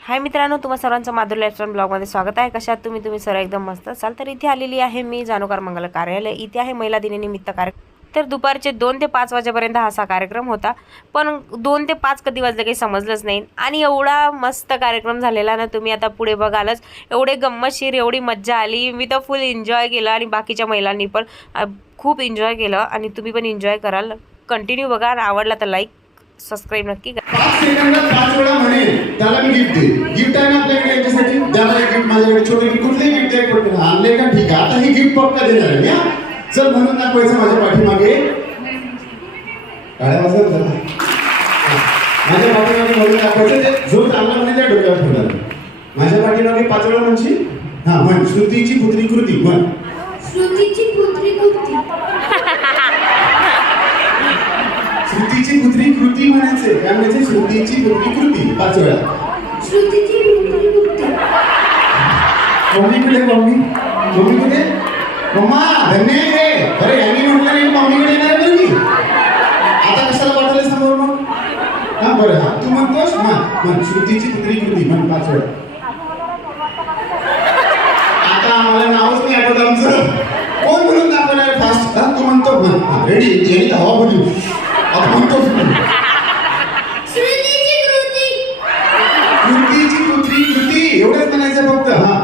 हाय मित्रांनो तुम्हा सर्वांचं माधुर लाईफस्टाईल ब्लॉगमध्ये स्वागत आहे. कशात तुम्ही तुम्ही सर्व एकदम मस्त असाल तर इथे आलेली आहे मी जाणूकार मंगल कार्यालय. इथे आहे महिला दिनानिमित्त कार्यक्रम. तर दुपारचे दोन ते पाच वाजेपर्यंत हा असा कार्यक्रम होता. पण दोन ते पाच कधी वाजले काही समजलंच नाही. आणि एवढा मस्त कार्यक्रम झालेला ना तुम्ही आता पुढे बघालच. एवढे गंमतशीर एवढी मज्जा आली. मी तर फुल एन्जॉय केलं आणि बाकीच्या महिलांनी पण खूप एन्जॉय केलं. आणि तुम्ही पण एन्जॉय कराल. कंटिन्यू बघा आणि आवडला तर लाईक सबस्क्राईब नक्की करा. पाच सेकंदात पाच वेळा म्हणेल त्याला मी गिफ्ट दे गिफ्ट आहे ना आपल्याकडे यांच्यासाठी? द्या मला गिफ्ट माझ्याकडे छोटे गिफ्ट कुठलेही गिफ्ट आहे पण आणले का ठीक आहे. आता ही गिफ्ट पक्का देणार आहे हा? चल म्हणून दाखवायचं माझ्या पाठीमागे. काळ्या वाजत. माझ्या पाठीमागे म्हणून दाखवायचं ते जो चांगला म्हणे त्या डोक्यावर ठेवणार माझ्या पाठीमागे पाच वेळा म्हणशील? हा म्हण. श्रुतीची पुत्री कृती म्हण. श्रुतीची पुत्री कुर्ती श्रुतीची पुत्री कृती म्हणायचे. काय म्हणायचे? श्रुतीची पुत्री कृती. पाच वेळा. श्रुतीची पुत्री मम्मी कुठे मम्मी. मम्मी कुठे मम्मा धन्य आहे अरे यांनी म्हटलं नाही मम्मीकडे येणार बरं मी आता कशाला पाठवलं समोर मग? हा बरं हा. तू म्हणतोस? हा म्हण श्रुतीची पुत्री कृती. म्हण पाच वेळा. आता आम्हाला नावच नाही आठवत आमचं. कोण म्हणून दाखवणार फास्ट तू म्हणतो. म्हण रेडी हवा भरू आता म्हणतोस म्हण श्रुतीची कृती. कृतीची पुत्री कृती एवढंच म्हणायचं फक्त हा.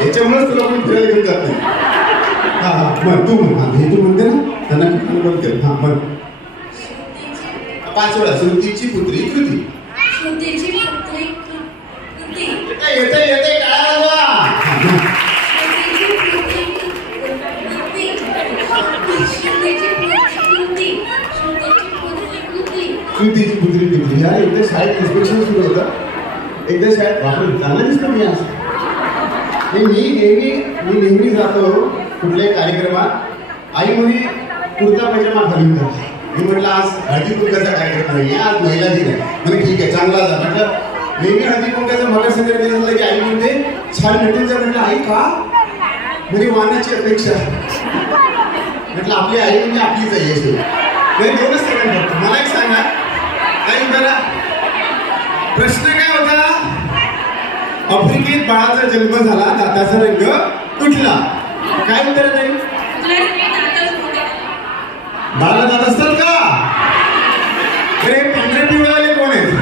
याच्यामुळेच तुला कोणी फिरायला घेऊन जात नाही. हा हा म्हण तू म्हण. हा हे तू म्हणते ना? त्यांना बंद कर हा म्हण पाच वेळा श्रुतीची पुत्री कृती. श्रुतीची पुत्री कृती. येते येते येते कृती कुत्री पुत्री या एकदा शाळेत इन्स्पेक्शन सुरू होतं. एकदा शाळेत बापरे चांगला दिसतो मी आज. नाही, मी नेहमी मी नेहमी जातो कुठल्याही कार्यक्रमात. आई म्हणे कुर्ता पैजामा घालून जा मी म्हटलं आज हळदी कुंकाचा कार्यक्रम नाही आज महिला दिन आहे. म्हणजे ठीक आहे चांगला जा. म्हटलं नेहमी हळदी कुंकाचा मकर संक्रांती झालं की आई म्हणते छान नटून जा. म्हटलं आई का? म्हणजे वाण्याची अपेक्षा म्हटलं आपली आई म्हणजे आपलीच आई अशी नाही दोनच सेकंड मला एक सांगा आई बरा प्रश्न काय होता? आफ्रिकेत बाळाचा जन्म झाला दाताचा रंग तुटला. काय उत्तर आहे? बाळाला दात असतात का? अरे पिंजरे पिवळेवाले कोण आहेत?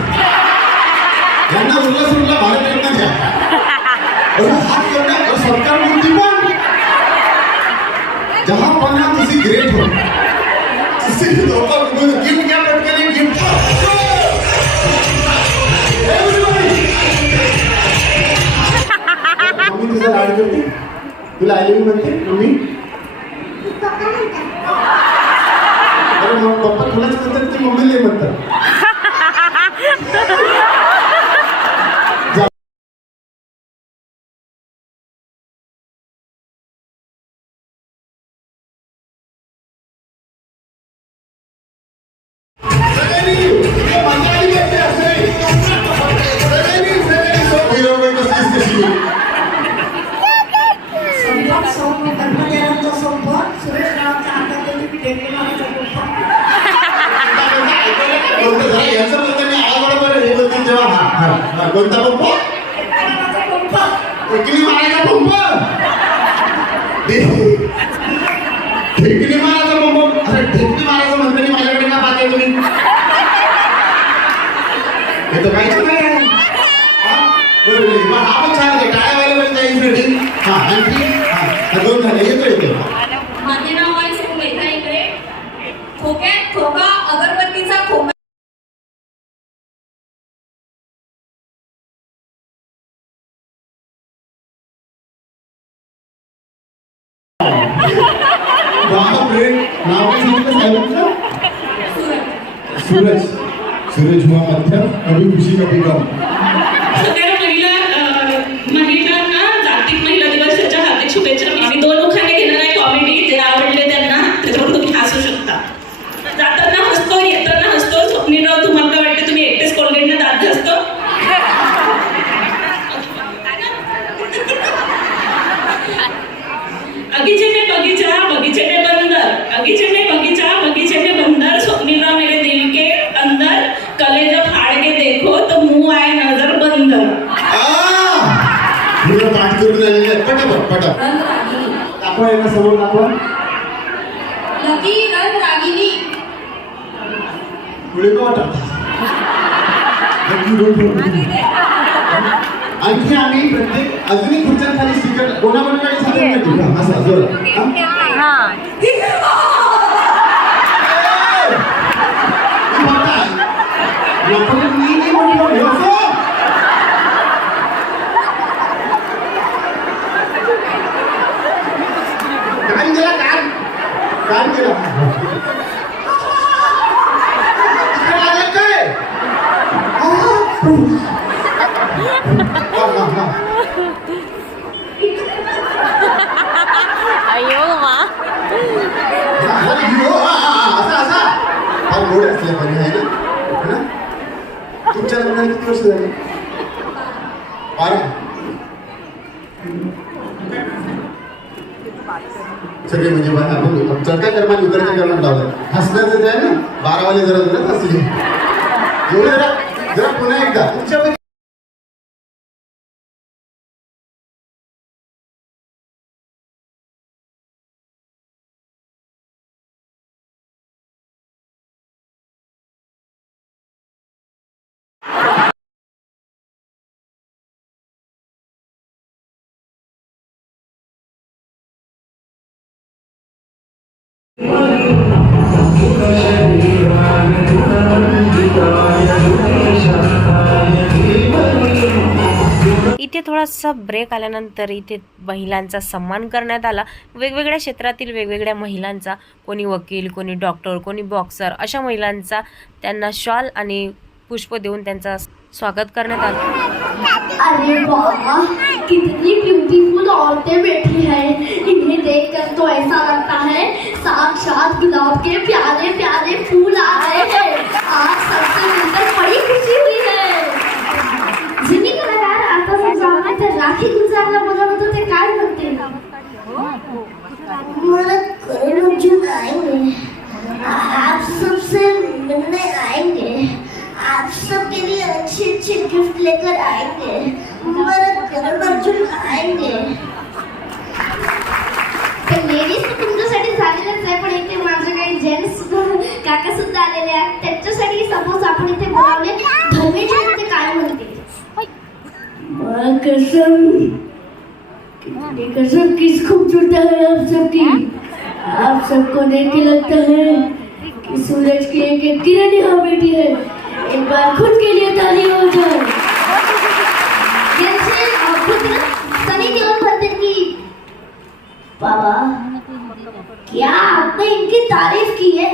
यांना उरला सुरला भारत रत्न द्या. हात करणार सरकार म्हणते पण. जहा पन्ना तुझी ग्रेट हो तुझी लोक गिफ्ट तुझा लाड करते तुला आई म्हणते मम्मी अरे मग पप्पा तुलाच म्हणतात की मम्मीला म्हणतात. जा. सगळ्यांनी, कोणता पंप? टेकली मारायचा पंप. ठे- मारायचा पंप. अरे ठेकली मारायचं म्हणताना माझ्याकडे का पाहताय तुम्ही? हे तर काहीच नाही. हा? बरं, मग हा छान आहे. काय व्हायला पाहिजे त्या हा आणखी? हा दोन झाले. येतो येतो. माझे नाव आहे सुमेधा इकडे. खोक्यात खोका अगरबत्तीचा खोका बापरे नाव काय सांगितलं साहेबांचं सुरत सूरज सूरज हुआ मध्यम कभी खुशी कभी गम दाखवा यांना समोर दाखवा लकी रन पुढे का आणखी आम्ही प्रत्येक अजूनही खुर्च्यांखाली स्टिकर कोणाकोणाकडे साधन नाही ठेवलं. असं हा? हा तू म्हणताय? नको तर मी नाही म्हणलो, नको. काय गेला काय काय गेला इकडे आलं काय हा, हा, हा. अयो मा हा, हा, हो, हा, हा, हा, असा असा फार गोड असल्या पाहिजे आहे ना है ना? तुमच्या लग्नाला किती वर्ष झाली बारा सगळे म्हणजे बा- आपण चढत्या कर्माने उतरत्या कर्मात लावलं हसण्याचं जे आहे ना बारावाले जरा जरा हसले एवढं जरा जरा पुन्हा एकदा तुमच्या इथे थोडासा ब्रेक आल्यानंतर इथे महिलांचा सन्मान करण्यात आला. वेगवेगळ्या क्षेत्रातील वेगवेगळ्या महिलांचा कोणी वकील कोणी डॉक्टर कोणी बॉक्सर अशा महिलांचा त्यांना शॉल आणि पुष्प देऊन त्यांचा स्वागत करण्यात आलं. अरे बाबा कितनी ब्यूटीफुल औरतें बैठी है. इन्हें देखकर तो ऐसा लगता है साक्षात गुलाब के प्यारे प्यारे फूल आ रहे हैं। आज सबसे मिलकर बड़ी खुशी हुई है। जिन्ही कलाकार आता समजावं तर राखी गुलजारला बोलवत होते काय म्हणते मला करण अर्जुन आएँगे। आप सबसे मिलने आएँगे। आप सबके लिए अच्छे अच्छे गिफ्ट लेकर आएँगे। मेरा करण अर्जुन आएँगे। लेडीज़ तुमच्यासाठी झालेलंच आहे पण इथे माझे काही जेंट्स काका सुद्धा आलेले आहेत. त्यांच्यासाठी सपोज़ आपण इथे बोलावले धर्मेच्या इथे काय म्हणते माँ कसम. कितनी कसम. किस खूबसूरत है आप सबकी. आप सबको देख के लगता है कि सूरज की एक एक किरण यहाँ बैठी है. एक बार खुद के लिए ताली हो जाए जैसे खुद सनी देओल म्हणते की बाबा क्या आपने इनकी तारीफ़ की है।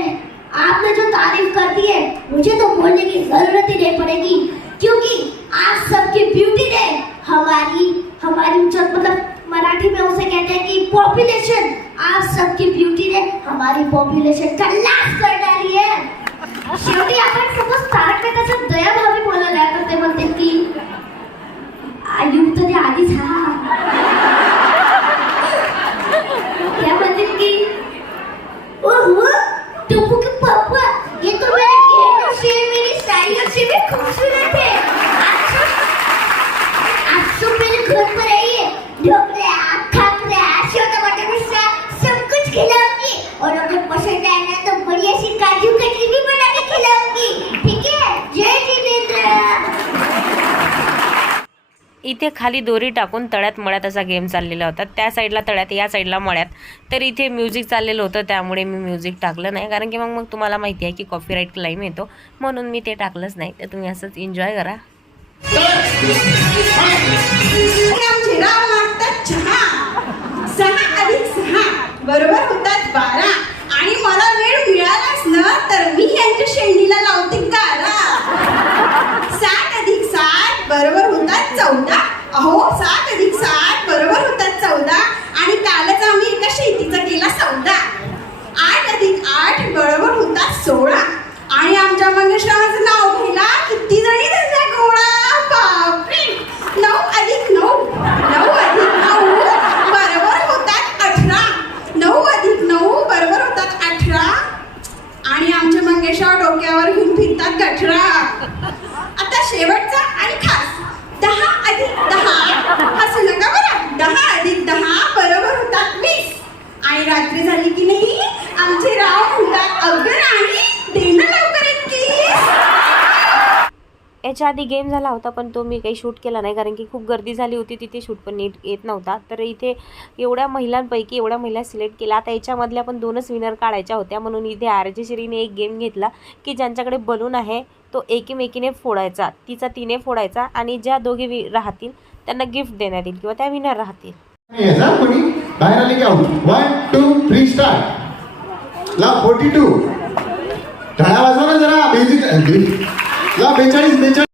आपने जो तारीफ़ कर दी है, मुझे तो बोलने की ज़रूरत ही नहीं पड़ेगी, क्योंकि आप सबकी ब्यूटी ने हमारी हमारी मतलब मराठी में उसे कहते हैं कि पॉपुलेशन आप सबकी ब्यूटी ने हमारी पॉपुलेशन का लाश कर डाली है। तो बढ़िया सी काजू कतली भी बना के खिलाऊंगी। ठीक है? जय जिनेन्द्र। इथे खाली दोरी टाकून तळ्यात मळ्यात असा गेम चाललेला होता. त्या साईडला तळ्यात या साईडला मळ्यात. तर इथे म्युझिक चाललेलं होतं त्यामुळे मी म्युझिक टाकलं नाही. कारण की मग मग तुम्हाला माहिती आहे की कॉपीराईट क्लाइम येतो. म्हणून मी ते टाकलंच नाही. तर तुम्ही असंच एन्जॉय करा. बरोबर होतात बारा आणि मला वेळ मिळालाच ना तर मी यांच्या शेंडीला लावते गारा सात अधिक सात बरोबर होतात चौदा. अहो सात सात बरोबर होतात चौदा आणि कालच आम्ही एका शेतीचा केला सौदा आठ अधिक आठ बरोबर होतात सोळा आणि आमच्या मंगेशरावाचं नाव घ्यायला किती जणी त्याचा गोळा बापरे नऊ अधिक नऊ नऊ अधिक नऊ बरोबर होतात अठरा नऊ अधिक नऊ बरोबर होतात अठरा आणि आमच्या मंगेशराव डोक्यावर घेऊन फिरतात गठरा आता शेवटचा आणि खास. दहा अधिक दहा. हसू नका बरं. दहा अधिक दहा बरोबर होतात वीस. आणि रात्री झाली की नाही? आमचे राव होतात अवघड आणि याच्या आधी गेम झाला होता पण तो मी काही शूट केला नाही. कारण की खूप गर्दी झाली होती तिथे शूट पण नीट येत नव्हता. तर इथे एवढ्या महिलांपैकी एवढ्या महिला सिलेक्ट केल्या. आता याच्यामधल्या पण दोनच विनर काढायच्या होत्या. म्हणून इथे आर जे श्रीने एक गेम घेतला की ज्यांच्याकडे बलून आहे तो एकीमेकीने फोडायचा. तिचा तिने फोडायचा आणि ज्या दोघे वि राहतील त्यांना गिफ्ट देण्यात येईल किंवा त्या विनर राहतील. बाहेर आले की वन टू थ्री ला फोर्टी टू वाजवा ना जरा. या बेचाळीस बेचाळीस.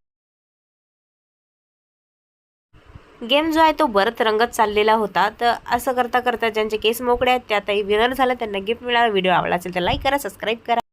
गेम जो आहे तो बरंच रंगत चाललेला होता. तर असं करता करता ज्यांचे केस मोकळे आहेत त्यातही विनर झाला त्यांना गिफ्ट मिळाला व्हिडिओ आवडला असेल तर लाईक करा सबस्क्राईब करा.